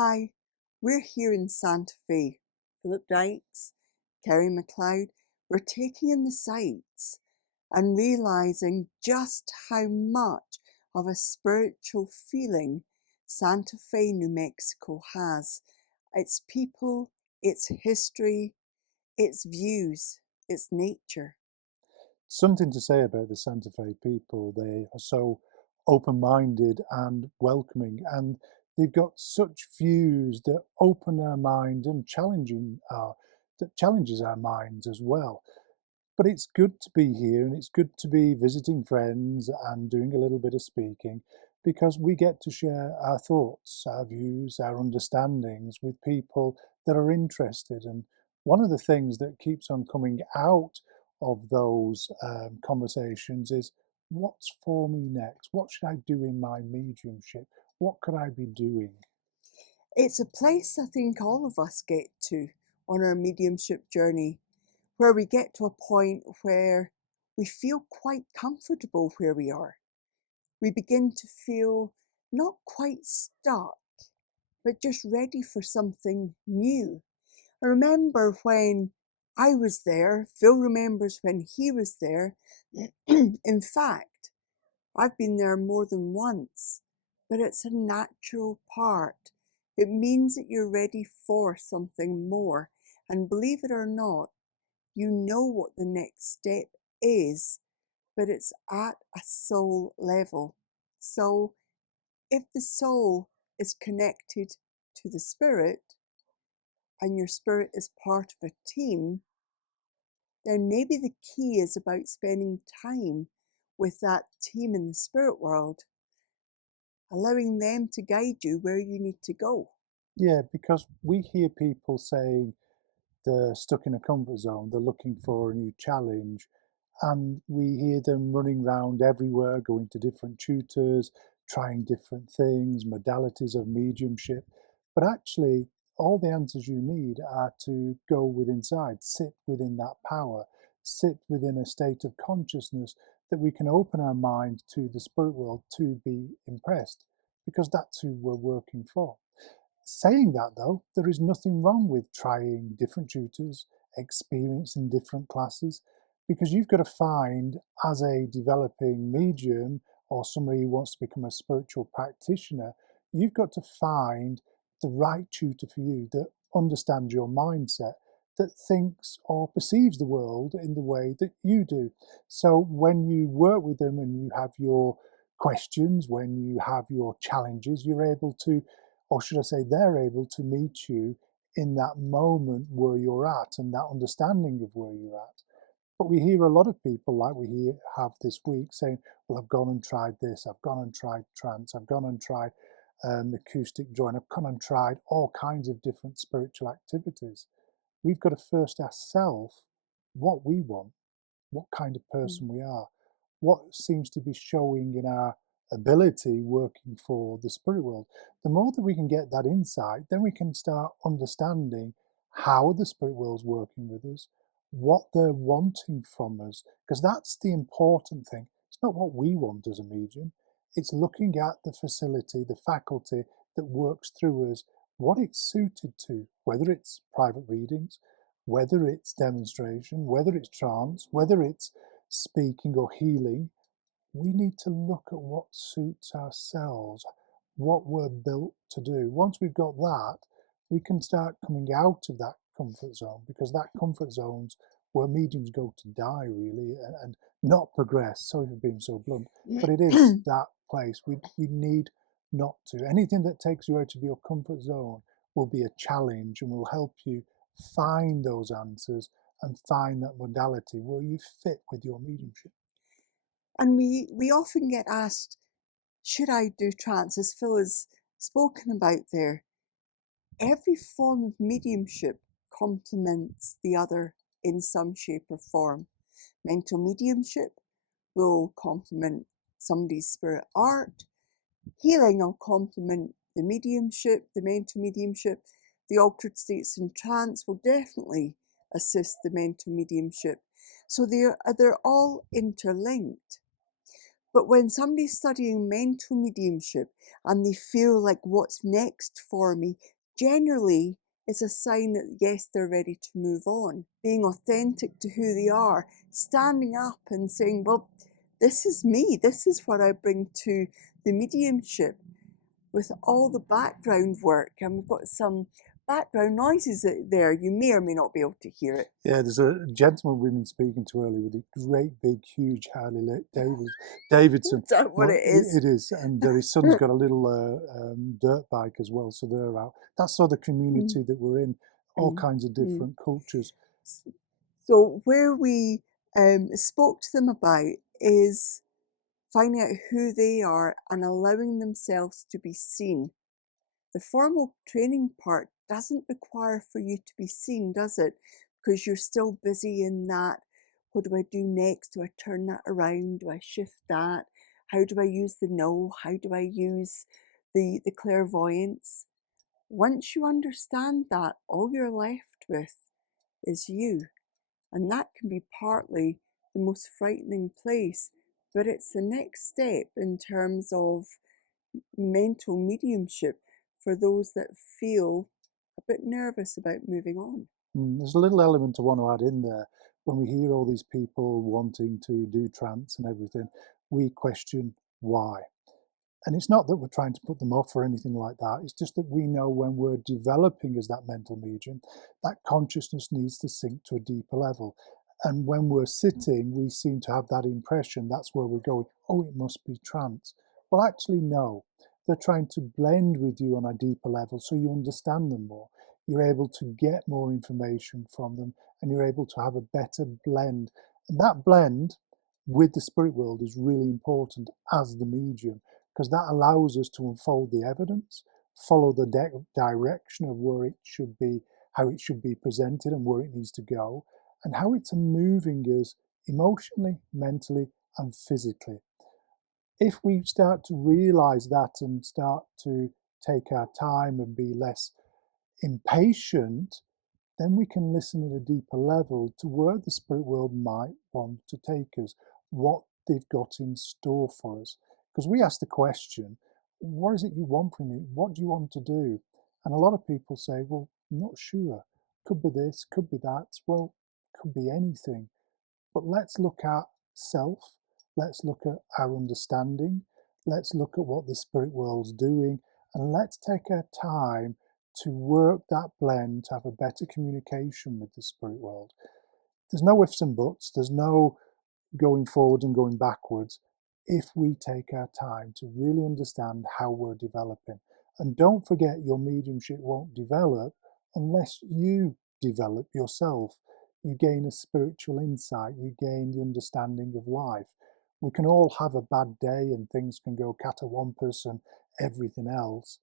Hi, we're here in Santa Fe. Philip Dykes, Kerry MacLeod. We're taking in the sights and realizing just how much of a spiritual feeling Santa Fe, New Mexico has. Its people, its history, its views, its nature. Something to say about the Santa Fe people. They are so open-minded and welcoming, and they've got such views that open our mind and that challenges our minds as well. But it's good to be here, and it's good to be visiting friends and doing a little bit of speaking, because we get to share our thoughts, our views, our understandings with people that are interested. And one of the things that keeps on coming out of those conversations is, what's for me next? What should I do in my mediumship? What could I be doing? It's a place I think all of us get to on our mediumship journey, where we get to a point where we feel quite comfortable where we are. We begin to feel not quite stuck, but just ready for something new. I remember when I was there, Phil remembers when he was there. In fact, I've been there more than once, but it's a natural part. It means that you're ready for something more. And believe it or not, you know what the next step is, but it's at a soul level. So if the soul is connected to the spirit and your spirit is part of a team, then maybe the key is about spending time with that team in the spirit world, allowing them to guide you where you need to go. Yeah, because we hear people saying they're stuck in a comfort zone, they're looking for a new challenge, and we hear them running around everywhere, going to different tutors, trying different things, modalities of mediumship. But actually, all the answers you need are to go within inside, sit within that power, sit within a state of consciousness that we can open our mind to the spirit world to be impressed, because that's who we're working for. Saying that, though, there is nothing wrong with trying different tutors, experiencing different classes, because you've got to find, as a developing medium or somebody who wants to become a spiritual practitioner, you've got to find the right tutor for you that understands your mindset, that thinks or perceives the world in the way that you do. So when you work with them and you have your questions, when you have your challenges, you're able to, or should I say, they're able to meet you in that moment where you're at and that understanding of where you're at. But we hear a lot of people, like have this week, saying, well, I've gone and tried this, I've gone and tried trance, I've gone and tried acoustic drawing, I've gone and tried all kinds of different spiritual activities. We've got to first ask ourselves what we want, what kind of Mm. person we are, what seems to be showing in our ability working for the spirit world. The more that we can get that insight, then we can start understanding how the spirit world's working with us, what they're wanting from us, because that's the important thing. It's not what we want as a medium, it's looking at the facility, the faculty that works through us, what it's suited to, whether it's private readings, whether it's demonstration, whether it's trance, whether it's speaking or healing. We need to look at what suits ourselves, what we're built to do. Once we've got that, we can start coming out of that comfort zone, because that comfort zone's where mediums go to die, really, and not progress. Sorry for being so blunt, but it is that place. We need not to. Anything that takes you out of your comfort zone will be a challenge and will help you find those answers and find that modality where you fit with your mediumship. And we often get asked, should I do trance? As Phil has spoken about there, every form of mediumship complements the other in some shape or form. Mental mediumship will complement somebody's spirit art. Healing will complement the mediumship, the mental mediumship. The altered states in trance will definitely assist the mental mediumship. So they're all interlinked. But when somebody's studying mental mediumship and they feel like what's next for me, generally is a sign that yes, they're ready to move on. Being authentic to who they are, standing up and saying, well, this is me, this is what I bring to the mediumship, with all the background work. And we've got some background noises there. You may or may not be able to hear it. Yeah, there's a gentleman we've been speaking to earlier with a great big huge Davidson. Is that what Well, it is? it is, and his son's got a little dirt bike as well, so they're out. That's sort of the community that we're in, all kinds of different cultures. So where we spoke to them about is finding out who they are and allowing themselves to be seen. The formal training part doesn't require for you to be seen, does it? Because you're still busy in that. What do I do next? Do I turn that around? Do I shift that? How do I use the know? How do I use the clairvoyance? Once you understand that, all you're left with is you. And that can be partly the most frightening place, but it's the next step in terms of mental mediumship for those that feel a bit nervous about moving on. There's a little element I want to add in there. When we hear all these people wanting to do trance and everything, we question why. And it's not that we're trying to put them off or anything like that. It's just that we know when we're developing as that mental medium, that consciousness needs to sink to a deeper level. And when we're sitting, we seem to have that impression. That's where we're going, oh, it must be trance. Well, actually, no. They're trying to blend with you on a deeper level so you understand them more. You're able to get more information from them and you're able to have a better blend. And that blend with the spirit world is really important as the medium, because that allows us to unfold the evidence, follow the direction of where it should be, how it should be presented and where it needs to go, and how it's moving us emotionally, mentally, and physically. If we start to realize that and start to take our time and be less impatient, then we can listen at a deeper level to where the spirit world might want to take us, what they've got in store for us. Because we ask the question, what is it you want from me? What do you want to do? And a lot of people say, well, I'm not sure. Could be this, could be that. Well, could be anything. But let's look at self. Let's look at our understanding. Let's look at what the spirit world's doing. And let's take our time to work that blend to have a better communication with the spirit world. There's no ifs and buts. There's no going forward and going backwards if we take our time to really understand how we're developing. And don't forget, your mediumship won't develop unless you develop yourself. You gain a spiritual insight, you gain the understanding of life. We can all have a bad day and things can go catawampus and everything else,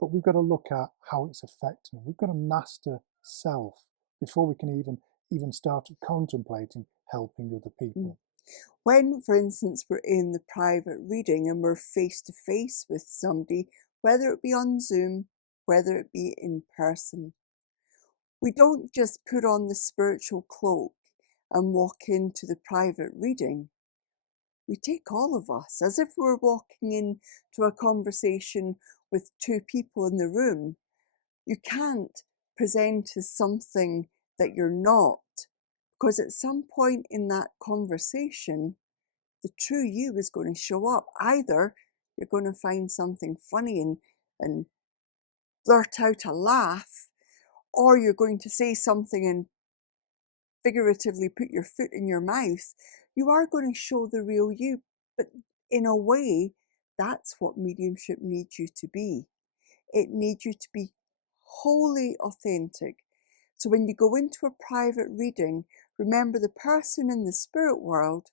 but we've got to look at how it's affecting. We've got to master self before we can even start contemplating helping other people. When, for instance, we're in the private reading and we're face to face with somebody, whether it be on Zoom, whether it be in person, we don't just put on the spiritual cloak and walk into the private reading. We take all of us as if we're walking into a conversation with two people in the room. You can't present as something that you're not, because at some point in that conversation, the true you is going to show up. Either you're going to find something funny and blurt out a laugh, or you're going to say something and figuratively put your foot in your mouth. You are going to show the real you, but in a way, that's what mediumship needs you to be. It needs you to be wholly authentic. So when you go into a private reading, remember the person in the spirit world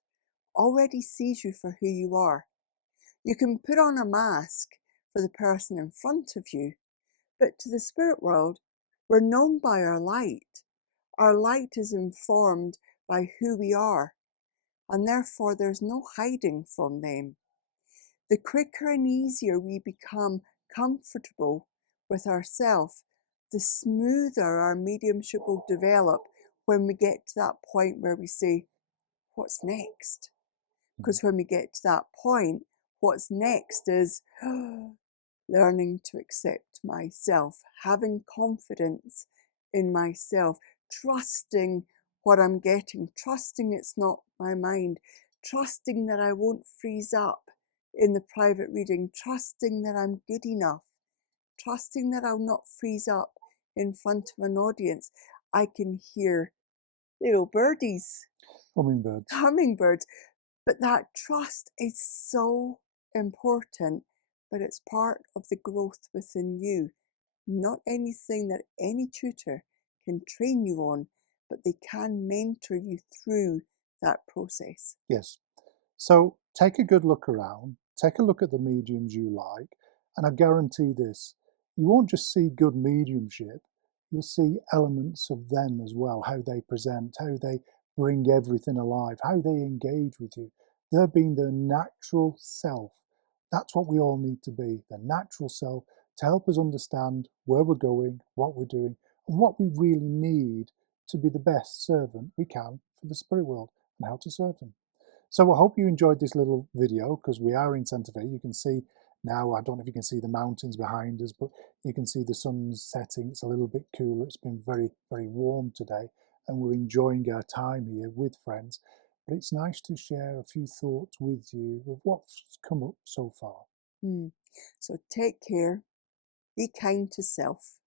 already sees you for who you are. You can put on a mask for the person in front of you, but to the spirit world, we're known by our light. Our light is informed by who we are, and therefore there's no hiding from them. The quicker and easier we become comfortable with ourselves, the smoother our mediumship will develop when we get to that point where we say, what's next? Because when we get to that point, what's next is learning to accept myself, having confidence in myself, trusting what I'm getting, trusting it's not my mind, trusting that I won't freeze up in the private reading, trusting that I'm good enough, trusting that I'll not freeze up in front of an audience. I can hear little birdies, Hummingbirds. hummingbirds, but that trust is so important, but it's part of the growth within you. Not anything that any tutor can train you on, but they can mentor you through that process. Yes. So take a good look around, take a look at the mediums you like, and I guarantee this, you won't just see good mediumship, you'll see elements of them as well, how they present, how they bring everything alive, how they engage with you. They're being their natural self. That's what we all need to be, the natural self, to help us understand where we're going, what we're doing, and what we really need to be the best servant we can for the spirit world and how to serve them. So I hope you enjoyed this little video because we are in Santa Fe. You can see now, I don't know if you can see the mountains behind us, but you can see the sun's setting. It's a little bit cooler. It's been very, very warm today and we're enjoying our time here with friends. But it's nice to share a few thoughts with you of what's come up so far. So take care, be kind to self.